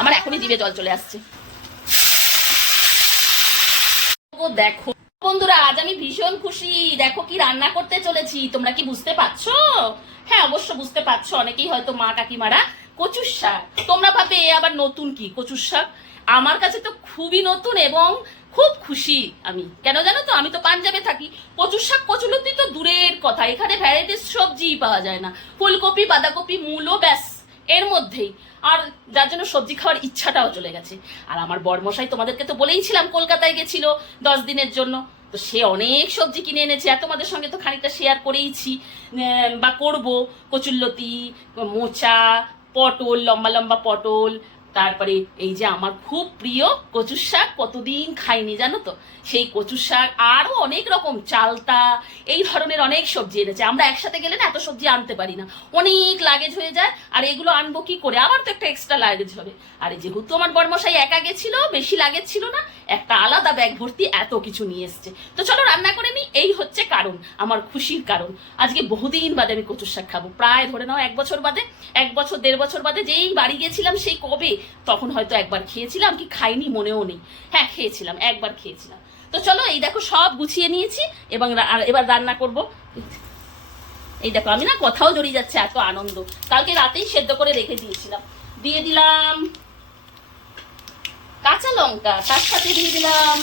আমার এখনই জিভে জল চলে আসছে। দেখো, বন্ধুরা, আজ আমি ভীষণ খুশি। দেখো কি রান্না করতে চলেছি। তোমরা কি বুঝতে পারছ? হ্যাঁ অবশ্য বুঝতে পারছ। অনেকেই হয়তো মা কাকিমারা কচুর শাক। তোমরা ভাবে এ আবার নতুন কি কচুর শাক? আমার কাছে তো খুবই নতুন এবং খুব খুশি আমি। কেন জানো তো? আমি তো পাঞ্জাবে থাকি। কচুর শাক কচুলতি তো দূরের কথা। এখানে ভ্যারাইটিস সবজি পাওয়া যায় না। ফুলকপি, বাঁধাকপি, মূলো, ব্যাস। এর মধ্যেই। আর যার জন্য সবজি খাওয়ার ইচ্ছাটাও চলে গেছে। আর আমার বরমশাই তোমাদেরকে তো বলেইছিলাম কলকাতায় গেছিল দশ দিনের জন্য। তো সে অনেক সবজি কিনে এনেছে। আর তোমাদের সঙ্গে তো খানিকটা শেয়ার করেইছি। বা করব। কচুল্লতি মোচা, পটল, লম্বা লম্বা পটল তারপরে এই যে আমার খুব প্রিয় কচুর শাক কতদিন খাইনি জানো তো? সেই কচুর শাক আরও অনেক রকম, চালতা, এই ধরনের অনেক সবজি এনেছে। আমরা একসাথে গেলে না এত সবজি আনতে পারি না। অনেক লাগেজ হয়ে যায়, আর এগুলো আনব কি করে? আবার তো একটা এক্সট্রা লাগেজ হবে। আর যেহেতু আমার বর্মশাই একা গেছিল, বেশি লাগেজ ছিল না একটা আলাদা ব্যাগ ভর্তি এত কিছু নিয়ে এসছে। তো চলো রান্না করে নি এই হচ্ছে কারণ, আমার খুশির কারণ। আজকে বহুদিন বাদে আমি কচুর শাক খাব। প্রায় ধরে নাও এক বছর বাদে, এক বছর, দেড় বছর বাদে যেই বাড়ি গেছিলাম সেই কবে, তখন হয়তো একবার খেয়েছিলাম কি খাইনি মনেও নেই। হ্যাঁ খেয়েছিলাম, একবার খেয়েছিলাম। তো চলো এই দেখো সব গুছিয়ে নিয়েছি, এবং এবার রান্না করব। এই দেখো, আমি না কথাও জড়িয়ে যাচ্ছে এত আনন্দ। কালকে রাতেই সেদ্ধ করে রেখে দিয়েছিলাম। দিয়ে দিলাম কাঁচা লঙ্কা, তার সাথে দিয়ে দিলাম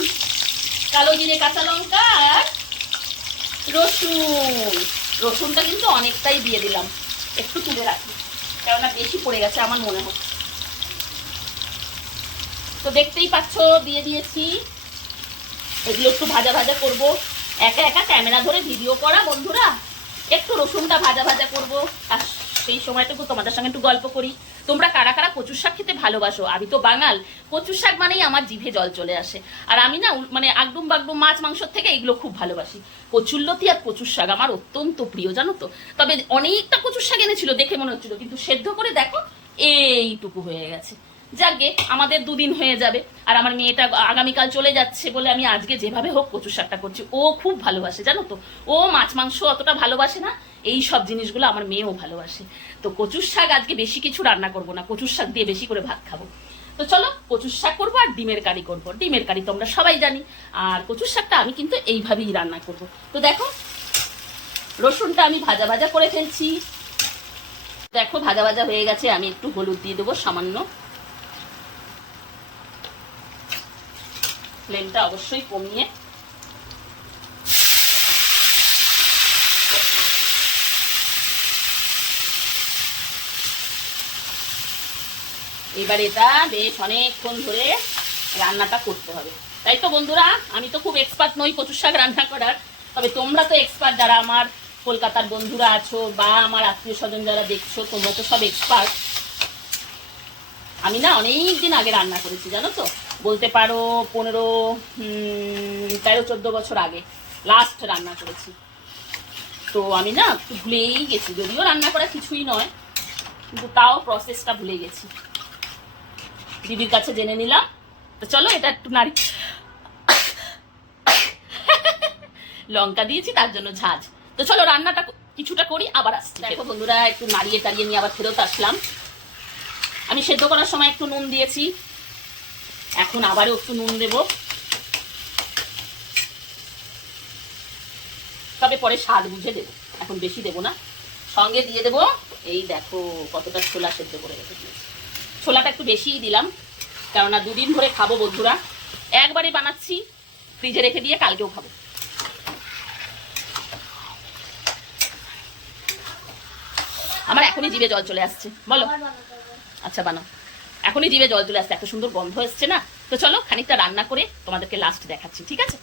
কালো জিরে কাঁচা লঙ্কা আর রসুন। রসুনটা কিন্তু অনেকটাই দিয়ে দিলাম, একটু তুলে রাখি, কেননা বেশি পড়ে গেছে আমার মনে হচ্ছে তো দেখতেই পাচ্ছ, দিয়ে দিয়েছি। এগুলো একটু ভাজা ভাজা করব। একা একা ক্যামেরা ধরে ভিডিও করা, বন্ধুরা, একটু রসুনটা ভাজা ভাজা করব। আর সেই সময়টুকু তোমাদের সঙ্গে একটু গল্প করি। তোমরা কারা কারা কচুর শাক খেতে ভালোবাসো? আমি তো বাঙাল। কচুর শাক মানেই আমার জিভে জল চলে আসে। আর আমি না মানে আগডুম বাগডুম মাছ মাংসর থেকে এগুলো খুব ভালোবাসি। কচুর লতি আর কচুর শাক আমার অত্যন্ত প্রিয়, জানো তো? তবে অনেকটা কচুর শাক এনেছিল দেখে মনে হচ্ছিল, কিন্তু সেদ্ধ করে দেখো, এইটুকু হয়ে গেছে। যাকে আমাদের দুদিন হয়ে যাবে। আর আমার মেয়েটা আগামীকাল চলে যাচ্ছে বলে আমি আজকে যেভাবে হোক কচু শাকটা করছি, ও খুব ভালোবাসে, জানো তো? ও মাছ মাংস অতটা ভালোবাসে না, এই সব জিনিসগুলো আমার মেয়েও ভালোবাসে। তো কচুর শাক আজকে বেশি কিছু রান্না করব না, কচুর শাক দিয়ে বেশি করে ভাত খাব। তো চলো, কচুর শাক করব আর ডিমের কারি করব। ডিমের কারি তো আমরা সবাই জানি, আর কচুর শাকটা আমি কিন্তু এইভাবেই রান্না করব। তো দেখো, রসুনটা আমি ভাজা ভাজা করে ফেলছি। দেখো, ভাজা ভাজা হয়ে গেছে, আমি একটু হলুদ দিয়ে দেবো, সামান্য ফ্লেমটা অবশ্যই কমিয়ে এবার এটা বেশ অনেকক্ষণ ধরে রান্নাটা করতে হবে। তাই তো বন্ধুরা, আমি তো খুব এক্সপার্ট নই কচুর শাক রান্না করার, তবে তোমরা তো এক্সপার্ট যারা আমার কলকাতার বন্ধুরা আছো বা আমার আত্মীয় স্বজন যারা দেখছ, তোমরা তো সব এক্সপার্ট আমি না অনেক দিন আগে রান্না করেছি, জানো তো? বলতে পারো পনেরো তেরো চোদ্দ বছর আগে লাস্ট রান্না করেছি। তো আমি না একটু ভুলেই গেছি যদিও রান্না করা কিছুই নয় কিন্তু তাও প্রসেসটা ভুলে গেছি। দিদির কাছে জেনে নিলাম। তো চলো এটা একটু নাড়ি। লঙ্কা দিয়েছি তার জন্য ঝাঁজ। তো চলো রান্নাটা কিছুটা করি আবার আসছি। দেখো বন্ধুরা একটু নাড়িয়ে টাড়িয়ে নিয়ে আবার ফেরত আসলাম। আমি সেদ্ধ করার সময় একটু নুন দিয়েছি। এখন আবারও একটু নুন দেব। তবে পরে স্বাদ বুঝে দেবো। এখন বেশি দেবো না। সঙ্গে দিয়ে দেবো এই দেখো কতটা ছোলা সেদ্ধ করে রেখে দিয়েছি ছোলাটা একটু বেশিই দিলাম কেননা দুদিন ধরে খাব বন্ধুরা। একবারে বানাচ্ছি ফ্রিজে রেখে দিয়ে কালকেও খাব। আমার এখনই জিভে জল চলে আসছে। বলো। আচ্ছা বানাও। এখনই জিভে জল চলে আসছে, এত সুন্দর গন্ধ এসছে না? তো চলো খানিকটা রান্না করে তোমাদেরকে লাস্ট দেখাচ্ছি, ঠিক আছে?